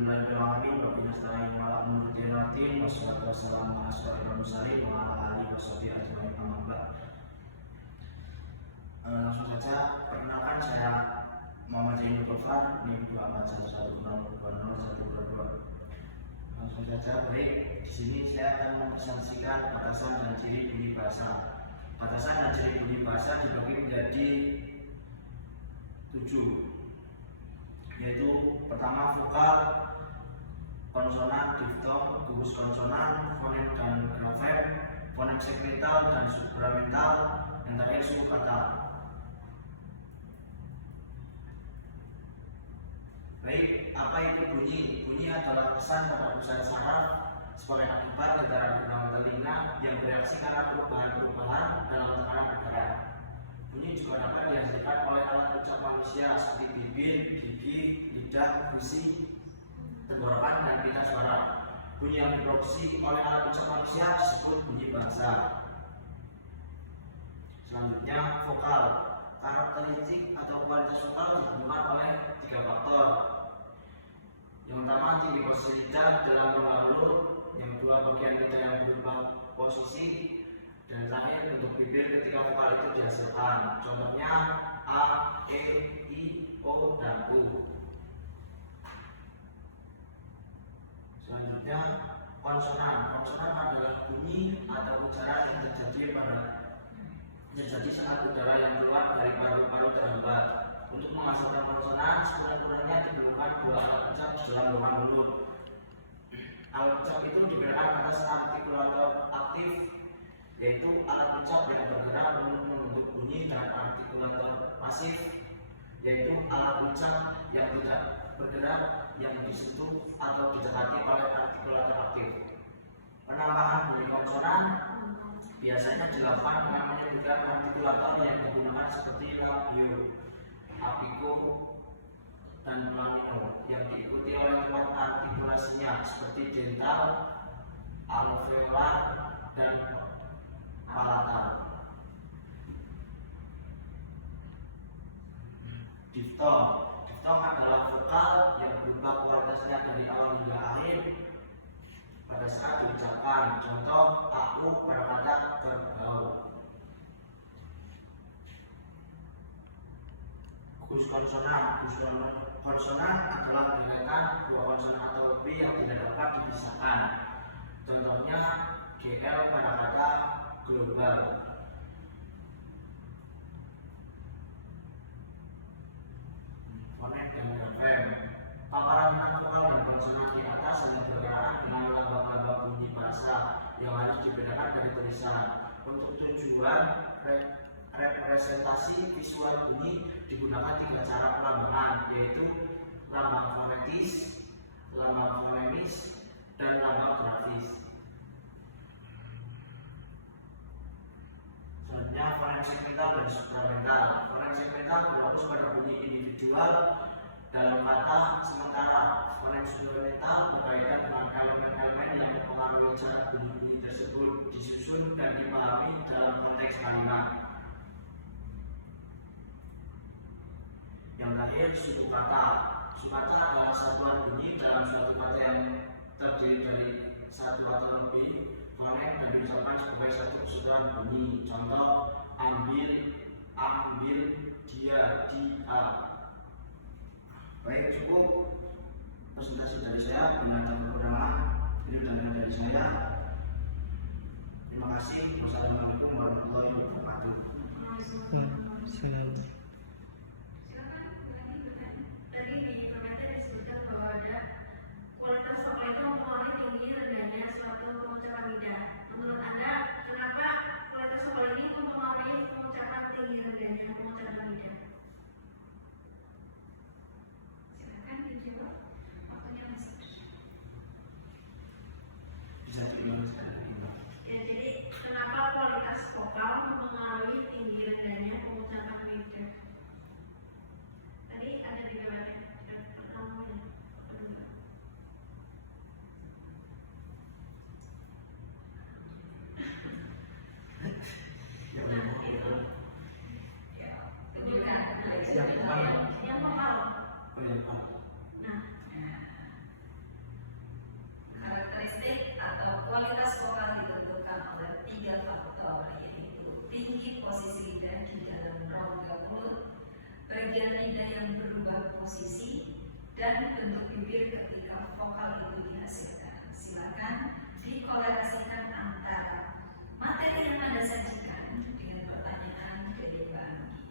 Alhamdulillahirrahmanirrahim. Rabbil nasta'in wa alhamdulillahi wassalatu wassalamu ala asyrofil mursalin wa ala alihi washabihi ajmain amma ba'd. Langsung saja, perkenalkan saya Muhammad Zainul Ghaffar, NIM 2411020122. Langsung saja, baik. Di sini saya akan mempresentasikan batasan dan ciri bunyi bahasa. Batasan dan ciri bunyi bahasa dibagi menjadi 7, yaitu pertama vokal, konsonan, diftong, gugus konsonan, fonem dan grafem, fonem segmental dan supramental, yang terakhir suku kata. Baik, apa itu bunyi? Bunyi adalah kesan pada pusat saraf sebagai akibat getaran gerakan telinga yang bereaksi karena perubahan-perubahan dalam tekanan udara. Bunyi juga dapat dihasilkan oleh alat ucap manusia seperti bibir, gigi, lidah, gusi, tenggorokan, dan pita suara. Bunyi yang diproduksi oleh alat ucap manusia disebut bunyi bahasa. Selanjutnya, vokal. Karakteristik atau kualitas vokal ditentukan oleh 3 faktor. Yang pertama, tinggi posisi lidah dalam ruang mulut. Yang kedua, bagian lidah yang berubah posisi. Dan terakhir, bentuk bibir ketika vokal itu dihasilkan. Contohnya A, E, I, O, dan U. Selanjutnya, konsonan. Konsonan adalah bunyi atau ucaran yang terjadi saat udara yang keluar dari paru-paru terhambat. Untuk menghasilkan konsonan, sekurang-kurangnya diperlukan 2 alat ucap dalam ruang mulut. Alat ucap itu diberikan atas artikulator aktif, yaitu alat ucap yang bergerak untuk membentuk bunyi, dan artikulator pasif, yaitu alat ucap yang tidak bergerak yang disentuh atau didekati oleh artikulator aktif. Penambahan bunyi konsonan biasanya dilakukan dengan menyebutkan artikulator yang digunakan seperti labio, apigo, dan lamino, yang diikuti oleh tempat artikulasinya seperti dental, alveolar, dan palatal. Diftong. Diftong adalah vokal yang berubah kualitasnya dari awal hingga akhir pada saat diucapkan. Contoh, aku pada kata berbau. Gugus konsonan. Gugus konsonan adalah deretan 2 konsonan atau lebih yang tidak dapat dipisahkan. Contohnya, GL pada kata global. Fonem dan grafem. Paparan vokal dan konsonan di atas hanya berkenaan dengan lambang-lambang bunyi bahasa yang harus dibedakan dari tulisan. Untuk tujuan representasi visual bunyi digunakan 3 cara pelambangan, yaitu lambang fonetis, lambang fonemis, dan lambang grafis. Selanjutnya, fonem segmental dan supramental. Fonem segmental berfokus pada bunyi individual dalam kata sementara. Fonem supramental berkaitan dengan elemen-elemen yang mempengaruhi cara bunyi tersebut disusun dan dipahami dalam konteks kalimat. Yang terakhir, suku kata. Suku kata adalah satuan bunyi dalam suatu kata yang terdiri dari 1 atau lebih fonem dan diucapkan sebagai satu kesatuan bunyi. Contoh, ambil, ambil, dia, dia. Baik, cukup presentasi dari saya. Bila ada kekurangan, ini undangan dari saya. Terima kasih. Wassalamualaikum warahmatullahi wabarakatuh. Tadi di komentar disebutkan bahwa ada kualitas vokal itu mempengaruhi tinggi rendahnya suatu pengucapan lidah. Menurut Anda, kenapa kualitas vokal ini mempengaruhi pengucapan tinggi rendahnya pengucapan lidah? Silakan dijawab. Waktunya masih. Bisa diulang sekali. Ya, jadi kenapa kualitas vokal mempengaruhi tinggi rendahnya pengucapan lidah? berubah posisi dan bentuk bibir ketika vokal itu dihasilkan. Silakan dikorelasikan antara materi yang Anda sajikan dengan pertanyaan dari Mbak Anggi.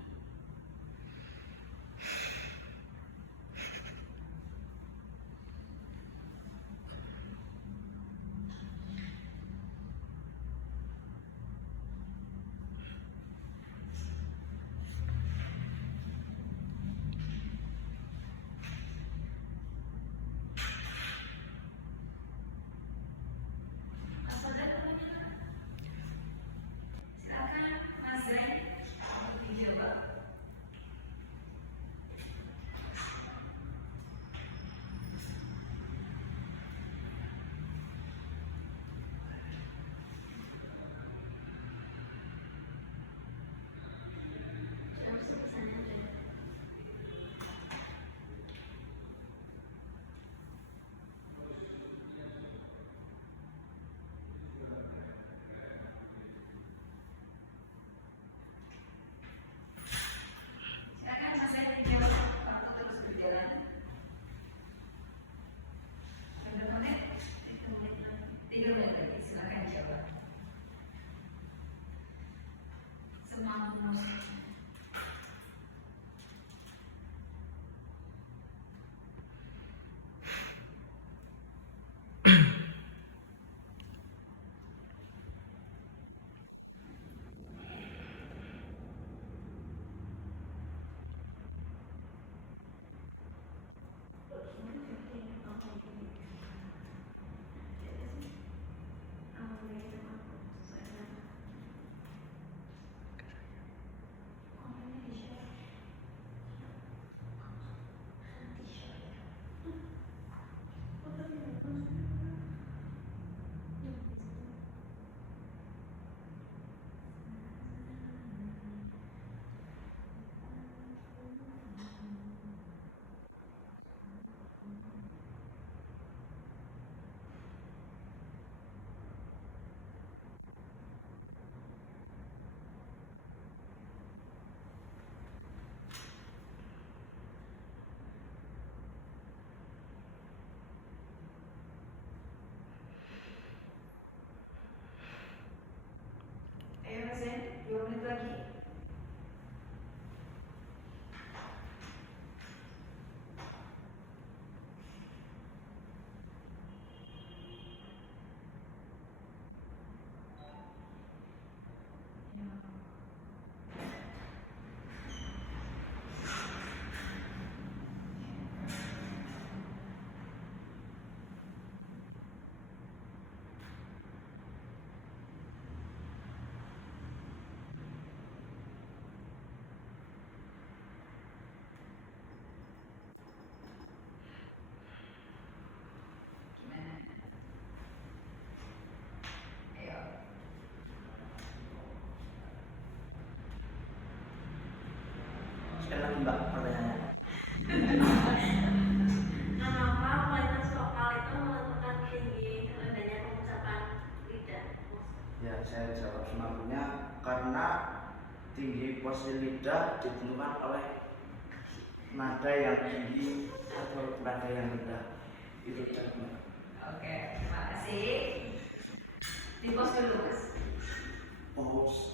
Apa ada pertanyaan? Silakan Mas Zain untuk dijawab. Langsung ke sana aja. Silakan Mas Zain dijawab. Waktu terus berjalan. Berapa menit? 3 menit lagi. Silakan dijawab. Semampu musik. Ayo Mas Zain, 2 menit lagi. Gimana? Ayo. Sekali lagi Mbak pertanyaannya. Kenapa kualitas vokal itu menentukan tinggi rendahnya pengucapan lidah? Ya, saya jawab semampunya karena tinggi posisi lidah ditentukan oleh nada yang tinggi atau nada yang rendah. Itu contohnya. Oke, terima kasih. Di pos dulu Mas. Pause.